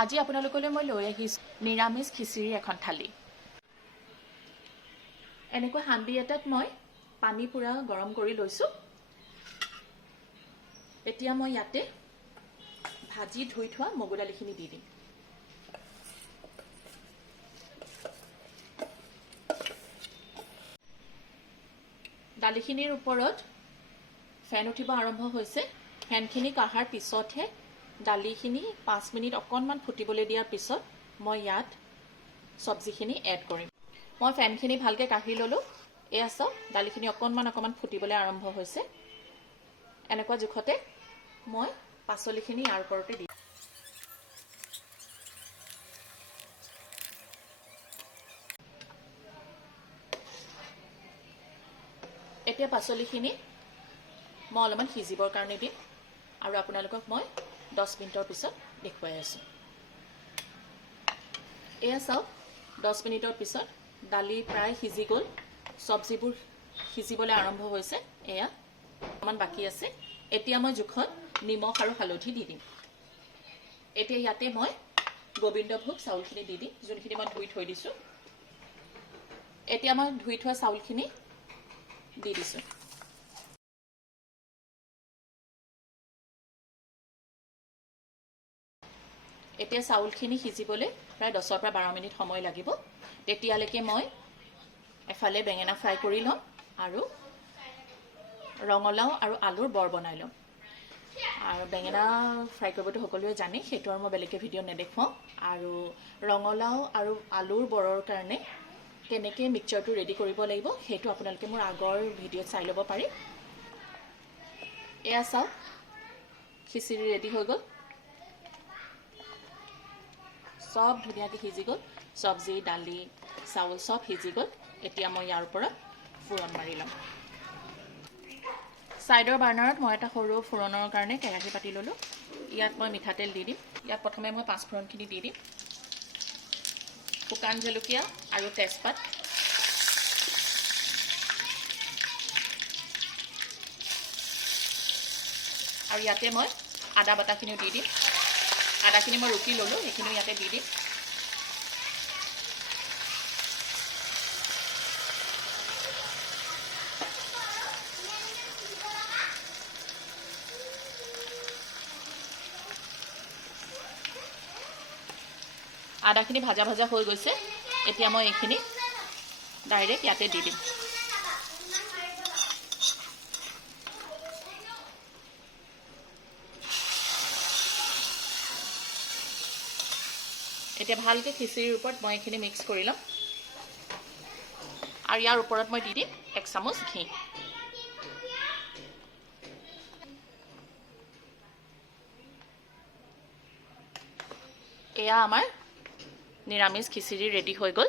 আজি আপোনালোকলৈ মই লৈ আহিছোঁ নিৰামিষ খিচিৰি এখন থালি। এনেকৈ হাণ্ডি এটাত মই পানী পুৰা গৰম কৰি লৈছোঁ। এতিয়া মই ইয়াতে ভাজি ধুই থোৱা মগু দালিখিনি দি দিম। দালিখিনিৰ ওপৰত ফেন উঠিব আৰম্ভ হৈছে। ফেনখিনি কাঢ়াৰ পিছতহে দালিখিনি 5 মিনিট অকণমান ফুটিবলৈ দিয়াৰ পিছত মই ইয়াত চব্জিখিনি এড কৰিম। মই ফেনখিনি ভালকৈ কাঢ়ি ল'লোঁ। এয়া চাওক দালিখিনি অকণমান ফুটিবলৈ আৰম্ভ হৈছে। এনেকুৱা জোখতে মই পাচলিখিনি ইয়াৰ ওপৰতে দিম। এতিয়া পাচলিখিনি মই অলপমান সিজিবৰ কাৰণে দিম আৰু আপোনালোকক মই 10 মিনিটৰ পিছত দেখুৱাই আছোঁ। এয়া চাওক 10 মিনিটৰ পিছত দালি প্ৰায় সিজি গ'ল। চব্জিবোৰ সিজিবলৈ আৰম্ভ হৈছে। এয়া অকণমান বাকী আছে। এতিয়া মই জোখত নিমখ আৰু হালধি দি দিম। এতিয়া ইয়াতে মই গোবিন্দভোগ চাউলখিনি দি দিম, যোনখিনি মই ধুই থৈ দিছোঁ। এতিয়া মই ধুই থোৱা চাউলখিনি দি দিছোঁ। এতিয়া চাউলখিনি সিজিবলৈ প্ৰায় 10 পৰা 12 মিনিট সময় লাগিব। তেতিয়ালৈকে মই এফালে বেঙেনা ফ্ৰাই কৰি ল'ম আৰু ৰঙালাও আৰু আলুৰ বৰ বনাই ল'ম। আৰু বেঙেনা ফ্ৰাই কৰিবতো সকলোৱে জানে, সেইটো আৰু মই বেলেগকৈ ভিডিঅ' নেদেখুৱাওঁ। আৰু ৰঙালাও আৰু আলুৰ বৰৰ কাৰণে কেনেকৈ মিক্সচাৰটো ৰেডি কৰিব লাগিব সেইটো আপোনালোকে মোৰ আগৰ ভিডিঅ'ত চাই ল'ব পাৰি। এয়া চাওক খিচিৰি ৰেডি হৈ গ'ল। সব ধুনীয়াকৈ সিজি গ'ল। চব্জি, দালি, চাউল সব সিজি গ'ল। এতিয়া মই ইয়াৰ ওপৰত ফুৰণ মাৰি ল'ম। ছাইডৰ বাৰ্ণাৰত মই এটা সৰু ফুৰণৰ কাৰণে কেৰাহী পাতি ল'লোঁ। ইয়াত মই মিঠাতেল দি দিম। ইয়াত প্ৰথমে মই পাঁচফোৰণখিনি দি দিম, শুকান জলকীয়া আৰু তেজপাত। আৰু ইয়াতে মই আদা বাটাখিনিও দি দিম। আদাখিনি মই ৰুকি ল'লোঁ, সেইখিনিও ইয়াতে দি দিম। আদাখিনি ভাজা হৈ গৈছে। এতিয়া মই এইখিনি ডাইৰেক্ট ইয়াতে দি দিম। এতিয়া ভালকৈ খিচিৰিৰ ওপৰত মই এইখিনি মিক্স কৰি ল'ম আৰু ইয়াৰ ওপৰত মই দি দিম 1 চামুচ ঘি। এয়া আমাৰ নিৰামিষ খিচিৰি ৰেডি হৈ গ'ল।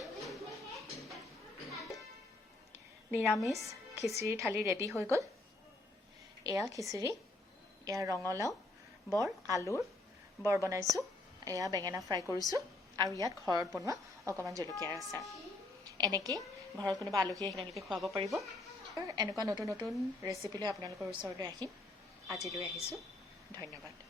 নিৰামিষ খিচিৰি থালি ৰেডি হৈ গ'ল। এয়া খিচিৰি, এয়া ৰঙালাও বৰ, আলুৰ বৰ বনাইছোঁ। এয়া বেঙেনা ফ্ৰাই কৰিছোঁ আৰু ইয়াত ঘৰত বনোৱা অকণমান জলকীয়াৰ আচাৰ। এনেকৈ ঘৰত কোনোবা আলহী আহিলে খুৱাব পাৰিব। এনেকুৱা নতুন ৰেচিপি লৈ আপোনালোকৰ ওচৰলৈ আহিম। আজিলৈ আহিছোঁ। ধন্যবাদ।